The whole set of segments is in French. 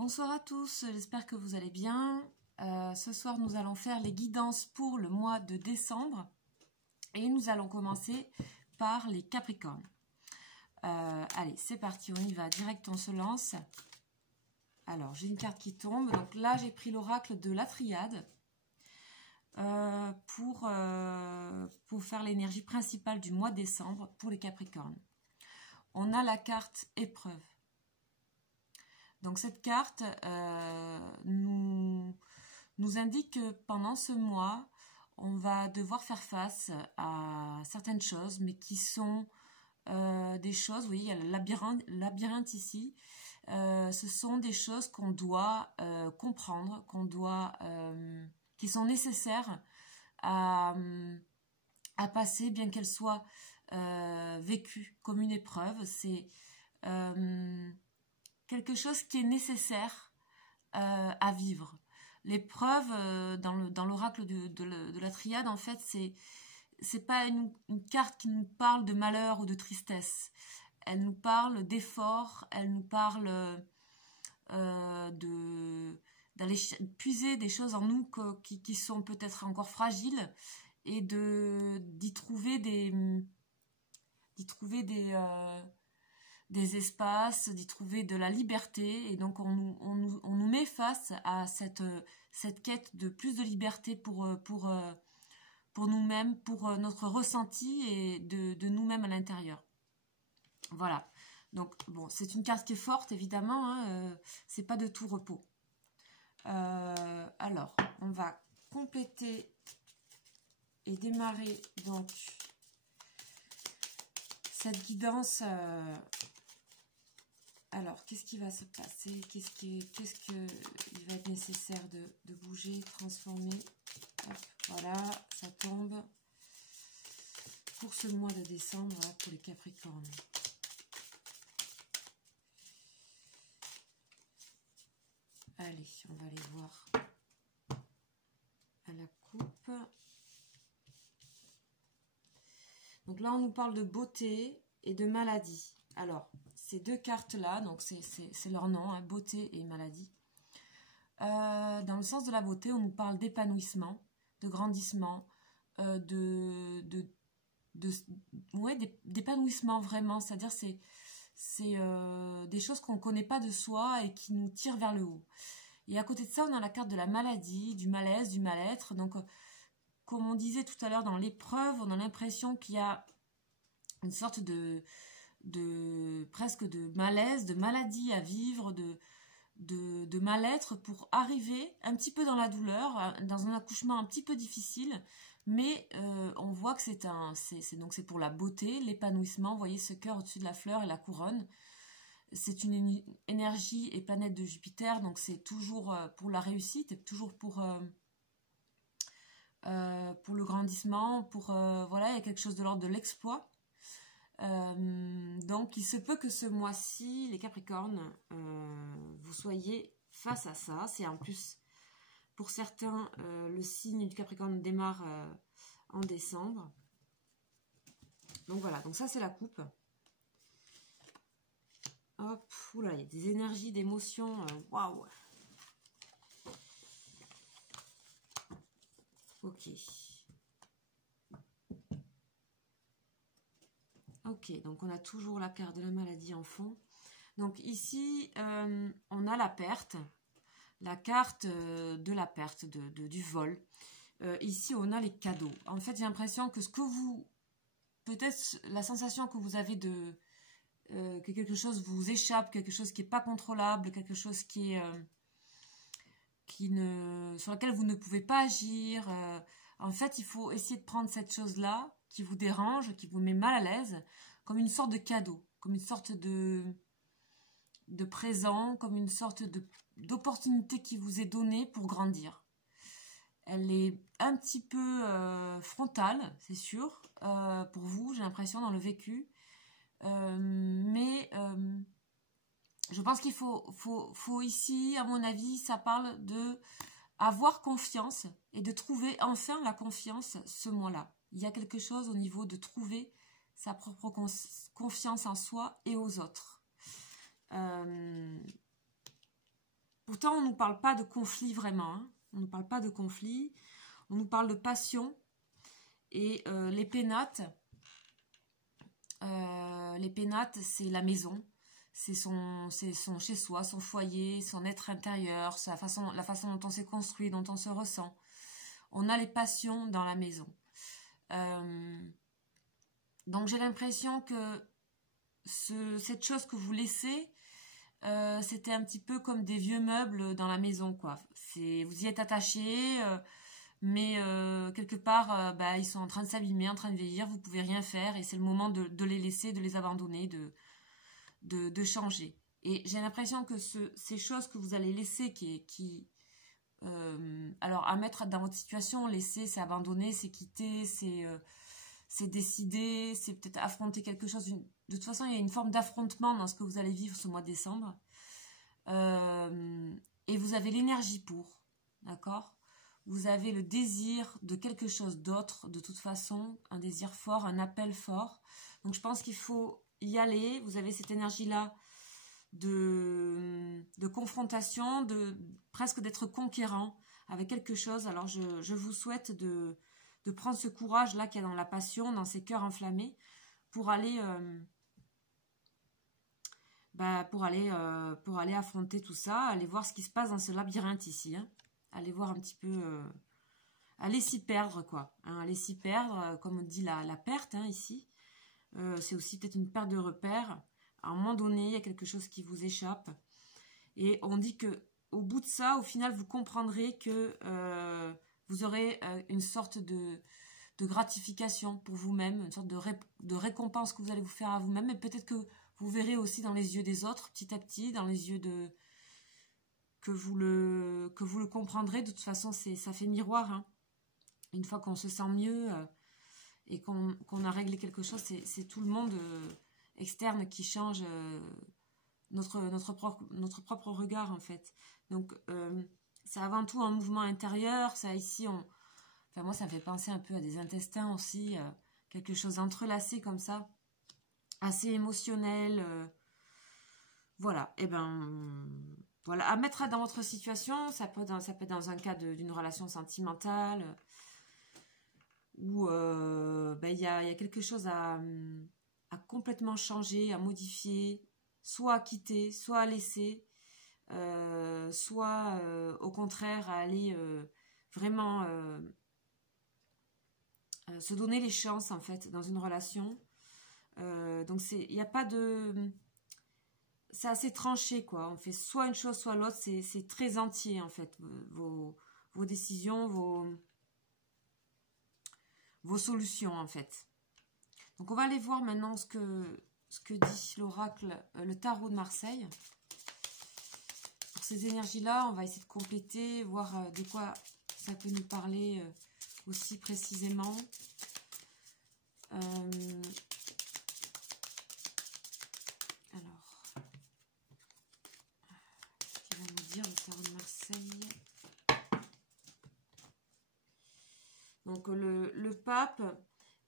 Bonsoir à tous, j'espère que vous allez bien. Ce soir, nous allons faire les guidances pour le mois de décembre. Et nous allons commencer par les Capricornes. Allez, c'est parti, on y va. Direct, on se lance. Alors, j'ai une carte qui tombe. Donc là, j'ai pris l'oracle de la Triade pour faire l'énergie principale du mois de décembre pour les Capricornes. On a la carte épreuve. Donc cette carte nous indique que pendant ce mois, on va devoir faire face à certaines choses, mais qui sont des choses, vous voyez, il y a le labyrinthe ici, ce sont des choses qu'on doit comprendre, qui sont nécessaires à passer, bien qu'elles soient vécues comme une épreuve. C'est quelque chose qui est nécessaire à vivre. L'épreuve, dans l'oracle de la Triade, en fait, c'est pas une carte qui nous parle de malheur ou de tristesse. Elle nous parle d'effort, elle nous parle d'aller puiser des choses en nous qui sont peut-être encore fragiles et d'y trouver des espaces, d'y trouver de la liberté. Et donc on nous met face à cette quête de plus de liberté pour nous-mêmes, pour notre ressenti et de nous-mêmes à l'intérieur. Voilà. Donc bon, c'est une carte qui est forte évidemment, hein, c'est pas de tout repos. Alors, on va compléter et démarrer donc cette guidance. Alors, qu'est-ce qui va se passer? Qu'est-ce qu'il va être nécessaire de bouger, transformer? Hop, voilà, ça tombe. Pour ce mois de décembre, voilà, pour les Capricornes. Allez, on va aller voir à la coupe. Donc là, on nous parle de beauté et de maladie. Alors, ces deux cartes-là, donc c'est leur nom, hein, beauté et maladie. Dans le sens de la beauté, on nous parle d'épanouissement, de grandissement, d'épanouissement vraiment. C'est-à-dire c'est des choses qu'on ne connaît pas de soi et qui nous tirent vers le haut. Et à côté de ça, on a la carte de la maladie, du malaise, du mal-être. Donc, comme on disait tout à l'heure, dans l'épreuve, on a l'impression qu'il y a une sorte presque de malaise, de maladie à vivre, de mal-être pour arriver un petit peu dans la douleur, dans un accouchement un petit peu difficile, mais on voit que c'est pour la beauté, l'épanouissement. Vous voyez ce cœur au-dessus de la fleur et la couronne. C'est une énergie et planète de Jupiter, donc c'est toujours pour la réussite, et toujours pour le grandissement, voilà, il y a quelque chose de l'ordre de l'exploit. Donc il se peut que ce mois-ci, les Capricornes, vous soyez face à ça. C'est en plus, pour certains, le signe du Capricorne démarre en décembre. Donc voilà, donc ça c'est la coupe. Hop, oula, il y a des énergies, d'émotions, waouh. Ok. Ok, donc on a toujours la carte de la maladie en fond. Donc ici, on a la perte, la carte de la perte, du vol. Ici, on a les cadeaux. En fait, j'ai l'impression que peut-être la sensation que vous avez que quelque chose vous échappe, quelque chose qui n'est pas contrôlable, quelque chose sur laquelle vous ne pouvez pas agir. En fait, il faut essayer de prendre cette chose-là qui vous dérange, qui vous met mal à l'aise, comme une sorte de cadeau, comme une sorte de présent, comme une sorte d'opportunité qui vous est donnée pour grandir. Elle est un petit peu frontale, c'est sûr, pour vous, j'ai l'impression, dans le vécu. Mais je pense qu'il faut ici, à mon avis, ça parle de avoir confiance et de trouver enfin la confiance ce mois-là. Il y a quelque chose au niveau de trouver sa propre confiance en soi et aux autres. Pourtant, on ne nous parle pas de conflit vraiment. Hein. On ne nous parle pas de conflit. On nous parle de passion. Et les pénates, c'est la maison. C'est son chez-soi, son foyer, son être intérieur, la façon dont on s'est construit, dont on se ressent. On a les passions dans la maison. Donc j'ai l'impression que cette chose que vous laissez, c'était un petit peu comme des vieux meubles dans la maison, quoi. Vous y êtes attaché, mais quelque part, ils sont en train de s'abîmer, en train de vieillir, vous pouvez rien faire, et c'est le moment de les laisser, de les abandonner, de changer. Et j'ai l'impression que ces choses que vous allez laisser, alors à mettre dans votre situation, laisser, c'est abandonner, c'est quitter, c'est décider, c'est peut-être affronter quelque chose. De toute façon, il y a une forme d'affrontement dans ce que vous allez vivre ce mois de décembre. Et vous avez l'énergie pour, d'accord ? Vous avez le désir de quelque chose d'autre, de toute façon, un désir fort, un appel fort. Donc je pense qu'il faut y aller. Vous avez cette énergie-là de confrontation, presque d'être conquérant avec quelque chose. Alors je vous souhaite de prendre ce courage-là qu'il y a dans la passion, dans ces cœurs enflammés, pour aller affronter tout ça, aller voir ce qui se passe dans ce labyrinthe ici, hein. Aller voir un petit peu, aller s'y perdre, quoi, hein, aller s'y perdre, comme on dit la perte, hein, ici, c'est aussi peut-être une perte de repère. À un moment donné, il y a quelque chose qui vous échappe, et on dit que au bout de ça, au final, vous comprendrez que vous aurez une sorte de gratification pour vous-même, une sorte de récompense que vous allez vous faire à vous-même, et peut-être que vous verrez aussi dans les yeux des autres, petit à petit, dans les yeux que vous le comprendrez. De toute façon, ça fait miroir, hein. Une fois qu'on se sent mieux et qu'on a réglé quelque chose, c'est tout le monde externe qui change notre propre regard, en fait. Donc, c'est avant tout un mouvement intérieur. Ça, ici, enfin, moi, ça me fait penser un peu à des intestins aussi, quelque chose d'entrelacé comme ça, assez émotionnel. Voilà, et voilà, à mettre dans votre situation. Ça peut être dans un cas d'une relation sentimentale, où il y a quelque chose à complètement changer, à modifier, soit à quitter, soit à laisser, soit au contraire à aller vraiment se donner les chances, en fait, dans une relation. Donc il n'y a pas de... C'est assez tranché, quoi. On fait soit une chose, soit l'autre. C'est très entier, en fait, vos décisions, vos solutions, en fait. Donc on va aller voir maintenant ce que dit l'oracle, le tarot de Marseille. Pour ces énergies-là, on va essayer de compléter, voir de quoi ça peut nous parler aussi précisément. Alors, qu'est-ce qu'il va nous dire le tarot de Marseille? Donc le pape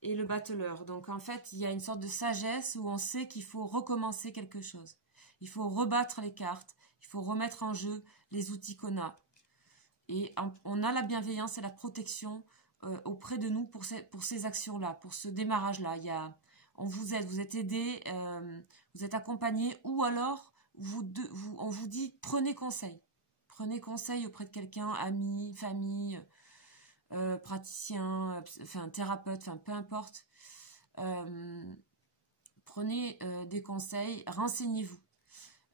et le battleur. Donc en fait, il y a une sorte de sagesse où on sait qu'il faut recommencer quelque chose. Il faut rebattre les cartes. Il faut remettre en jeu les outils qu'on a. Et on a la bienveillance et la protection auprès de nous pour ces actions-là, pour ce démarrage-là. Vous êtes aidé, vous êtes accompagné, ou alors on vous dit prenez conseil. Prenez conseil auprès de quelqu'un, ami, famille, praticien, enfin thérapeute, enfin peu importe. Prenez des conseils, renseignez-vous.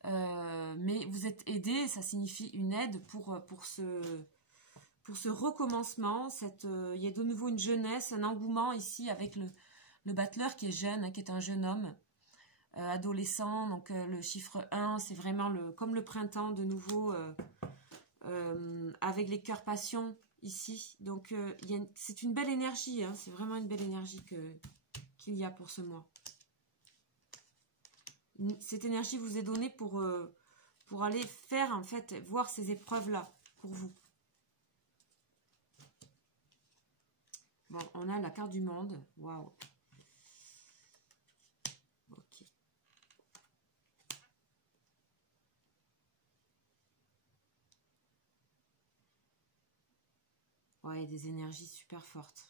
Mais vous êtes aidé, ça signifie une aide pour ce recommencement. Il y a de nouveau une jeunesse, un engouement ici avec le battleur qui est jeune, hein, qui est un jeune homme, adolescent. Donc le chiffre 1, c'est vraiment comme le printemps de nouveau, avec les cœurs passion ici. Donc c'est une belle énergie, hein, c'est vraiment une belle énergie qu'il y a pour ce mois. Cette énergie vous est donnée pour aller faire, en fait, voir ces épreuves-là pour vous. Bon, on a la carte du monde. Waouh. Ok. Ouais, des énergies super fortes.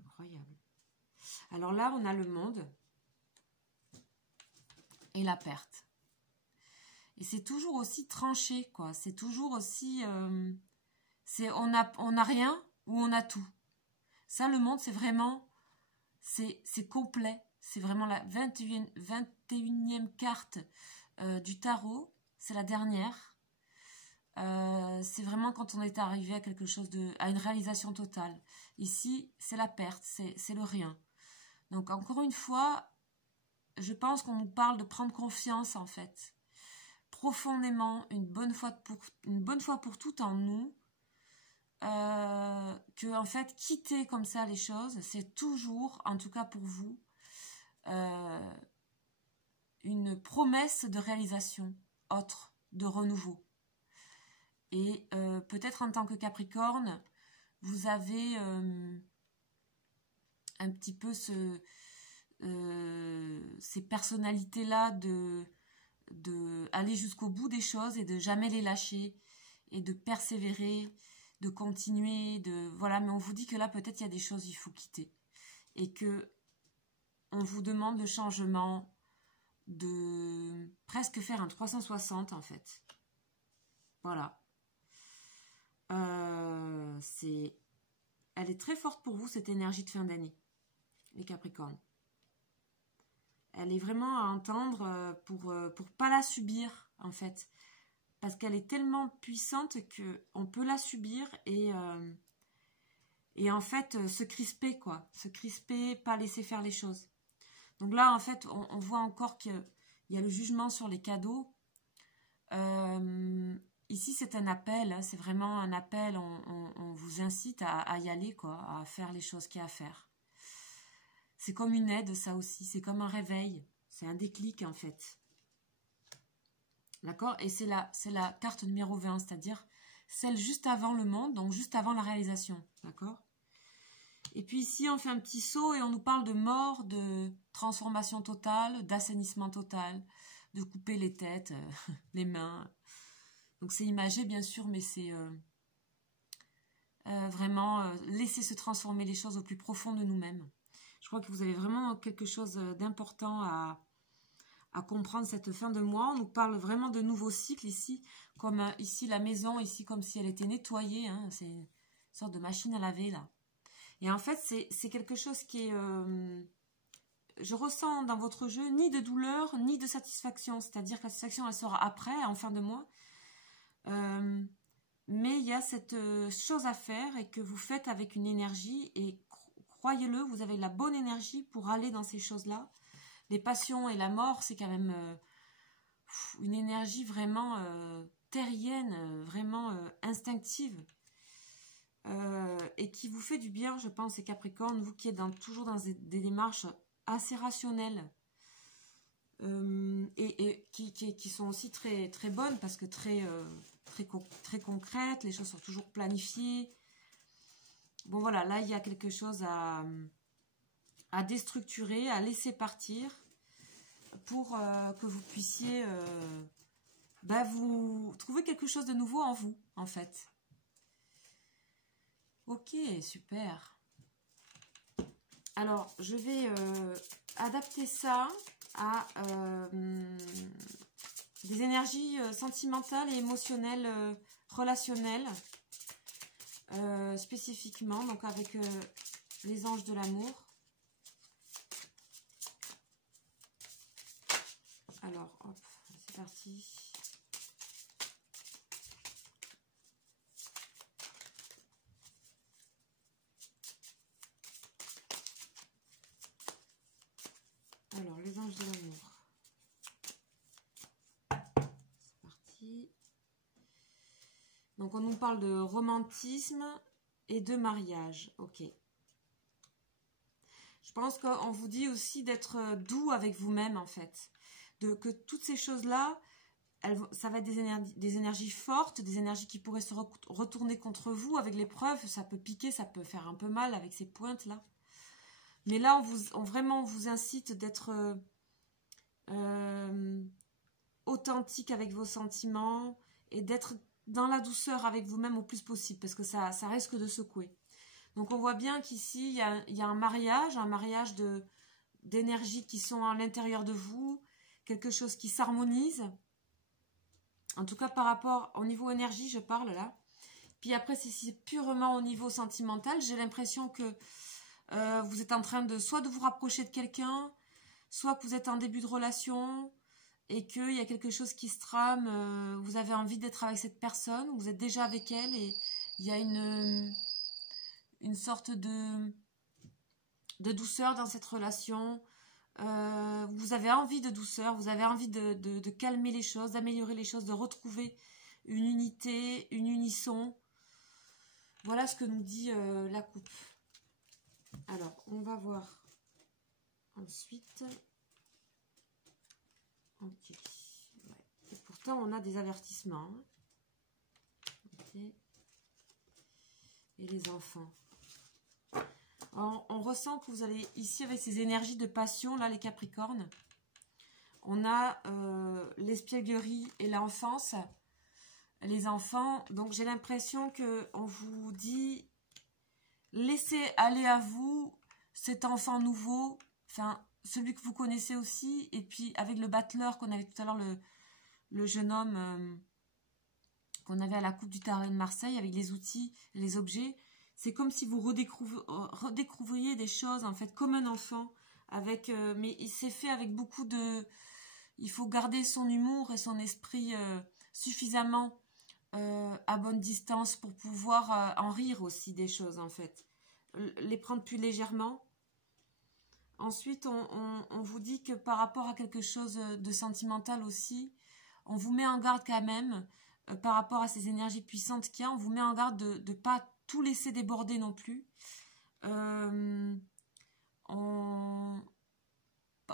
Incroyable. Alors là, on a le monde et la perte. Et c'est toujours aussi tranché, quoi. C'est toujours aussi... on a rien ou on a tout. Ça, le monde, c'est vraiment... C'est complet. C'est vraiment la 21e carte du tarot. C'est la dernière. C'est vraiment quand on est arrivé à quelque chose à une réalisation totale. Ici, c'est la perte, c'est le rien. Donc, encore une fois, je pense qu'on nous parle de prendre confiance, en fait. Profondément, une bonne fois pour toutes en nous. Que, en fait, quitter comme ça les choses, c'est toujours, en tout cas pour vous, une promesse de réalisation autre, de renouveau. Et peut-être en tant que Capricorne, vous avez un petit peu ces personnalités-là de aller jusqu'au bout des choses et de jamais les lâcher et de persévérer, de continuer, voilà. Mais on vous dit que là, peut-être, il y a des choses il faut quitter et que on vous demande le changement de presque faire un 360 en fait. Voilà. Elle est très forte pour vous, cette énergie de fin d'année, les Capricornes. Elle est vraiment à entendre pour pas la subir, en fait. Parce qu'elle est tellement puissante qu'on peut la subir et en fait, se crisper, quoi. Se crisper, pas laisser faire les choses. Donc là, en fait, on voit encore qu'il y a le jugement sur les cadeaux. Ici, c'est un appel, hein, c'est vraiment un appel, on vous incite à y aller, quoi, à faire les choses qu'il y a à faire. C'est comme une aide, ça aussi, c'est comme un réveil, c'est un déclic, en fait. D'accord? Et c'est la carte numéro 20, c'est-à-dire celle juste avant le monde, donc juste avant la réalisation, d'accord? Et puis ici, on fait un petit saut et on nous parle de mort, de transformation totale, d'assainissement total, de couper les têtes, les mains. Donc c'est imagé bien sûr, mais c'est vraiment laisser se transformer les choses au plus profond de nous-mêmes. Je crois que vous avez vraiment quelque chose d'important à comprendre cette fin de mois. On nous parle vraiment de nouveaux cycles ici, comme ici la maison, ici comme si elle était nettoyée. Hein, c'est une sorte de machine à laver là. Et en fait, c'est quelque chose qui est... je ressens dans votre jeu ni de douleur, ni de satisfaction. C'est-à-dire que la satisfaction, elle sera après, en fin de mois. Mais il y a cette chose à faire et que vous faites avec une énergie et croyez-le, vous avez la bonne énergie pour aller dans ces choses-là. Les passions et la mort, c'est quand même une énergie vraiment terrienne, vraiment instinctive et qui vous fait du bien, je pense, et Capricorne, vous qui êtes toujours dans des démarches assez rationnelles. Et qui sont aussi très, très bonnes parce que très concrètes, les choses sont toujours planifiées. Bon voilà, là il y a quelque chose à déstructurer, à laisser partir pour que vous puissiez vous trouver quelque chose de nouveau en vous, en fait. Ok, super. Alors, je vais adapter ça à des énergies sentimentales et émotionnelles, relationnelles, spécifiquement, donc avec les anges de l'amour. Alors, hop, c'est parti. Alors, les anges de l'amour. C'est parti. Donc, on nous parle de romantisme et de mariage. Ok. Je pense qu'on vous dit aussi d'être doux avec vous-même, en fait. Que toutes ces choses-là, ça va être des énergies fortes, des énergies qui pourraient se retourner contre vous avec l'épreuve. Ça peut piquer, ça peut faire un peu mal avec ces pointes-là. Mais là, on vraiment vous incite d'être authentique avec vos sentiments et d'être dans la douceur avec vous-même au plus possible, parce que ça risque de secouer. Donc on voit bien qu'ici, il y a un mariage d'énergies qui sont à l'intérieur de vous, quelque chose qui s'harmonise. En tout cas, par rapport au niveau énergie, je parle là. Puis après, si c'est purement au niveau sentimental, j'ai l'impression que vous êtes en train de soit de vous rapprocher de quelqu'un, soit que vous êtes en début de relation et qu'il y a quelque chose qui se trame, vous avez envie d'être avec cette personne, vous êtes déjà avec elle et il y a une sorte de douceur dans cette relation. Vous avez envie de douceur, vous avez envie de calmer les choses, d'améliorer les choses, de retrouver une unité, une unisson. Voilà ce que nous dit la coupe. Alors, on va voir ensuite. Ok. Ouais. Et pourtant, on a des avertissements. Okay. Et les enfants. Alors, on ressent que vous allez ici avec ces énergies de passion, là, les Capricornes. On a l'espièglerie et l'enfance. Les enfants, donc j'ai l'impression qu'on vous dit laissez aller à vous cet enfant nouveau, enfin celui que vous connaissez aussi, et puis avec le battleur qu'on avait tout à l'heure, le jeune homme qu'on avait à la Coupe du Tarot de Marseille, avec les outils, les objets, c'est comme si vous redécouvriez des choses en fait comme un enfant, avec mais il s'est fait avec beaucoup de... Il faut garder son humour et son esprit suffisamment à bonne distance pour pouvoir en rire aussi des choses en fait, les prendre plus légèrement. Ensuite on vous dit que par rapport à quelque chose de sentimental aussi, on vous met en garde quand même par rapport à ces énergies puissantes qu'il y a, on vous met en garde de ne pas tout laisser déborder non plus.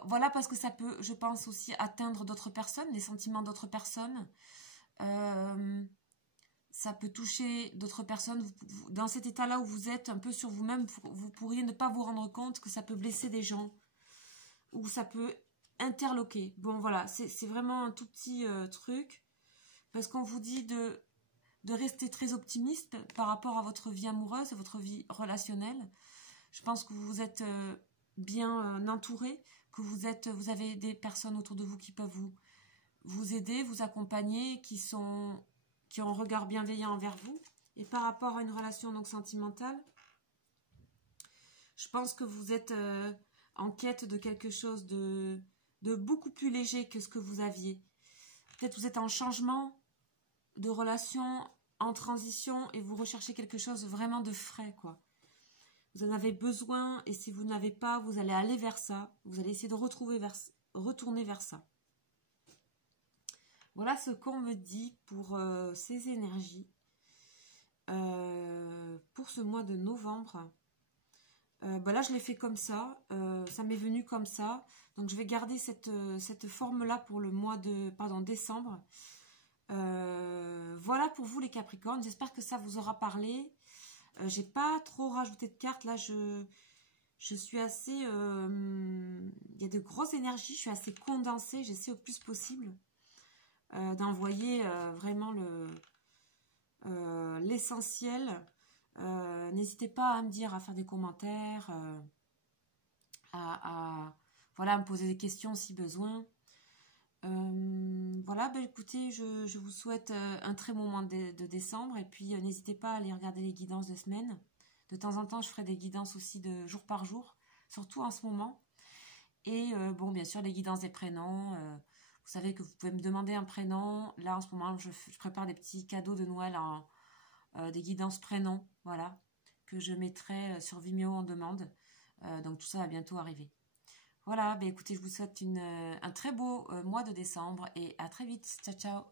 Voilà, parce que ça peut, je pense aussi, atteindre d'autres personnes, les sentiments d'autres personnes. Ça peut toucher d'autres personnes. Dans cet état-là où vous êtes un peu sur vous-même, vous pourriez ne pas vous rendre compte que ça peut blesser des gens. Ou ça peut interloquer. Bon, voilà, c'est vraiment un tout petit truc. Parce qu'on vous dit de rester très optimiste par rapport à votre vie amoureuse, à votre vie relationnelle. Je pense que vous êtes bien entouré, que vous avez des personnes autour de vous qui peuvent vous aider, vous accompagner, qui ont un regard bienveillant envers vous. Et par rapport à une relation donc sentimentale, je pense que vous êtes en quête de quelque chose de beaucoup plus léger que ce que vous aviez. Peut-être vous êtes en changement de relation, en transition, et vous recherchez quelque chose vraiment de frais, quoi. Vous en avez besoin, et si vous n'avez pas, vous allez aller vers ça. Vous allez essayer de retourner vers ça. Voilà ce qu'on me dit pour ces énergies. Pour ce mois de novembre. Là, je l'ai fait comme ça. Ça m'est venu comme ça. Donc, je vais garder cette forme-là pour le mois de décembre. Voilà pour vous, les Capricornes. J'espère que ça vous aura parlé. J'ai pas trop rajouté de cartes. Là, je suis assez... il y a de grosses énergies. Je suis assez condensée. J'essaie au plus possible d'envoyer vraiment l'essentiel. N'hésitez pas à me dire, à faire des commentaires, voilà, à me poser des questions si besoin. Voilà, écoutez, je vous souhaite un très bon mois de décembre, et puis n'hésitez pas à aller regarder les guidances de semaine. De temps en temps, je ferai des guidances aussi de jour par jour, surtout en ce moment. Et bon, bien sûr, les guidances des prénoms. Vous savez que vous pouvez me demander un prénom. Là, en ce moment, je prépare des petits cadeaux de Noël, des guidances prénoms, voilà, que je mettrai sur Vimeo en demande. Donc, tout ça va bientôt arriver. Voilà, écoutez, je vous souhaite un très beau mois de décembre et à très vite. Ciao, ciao.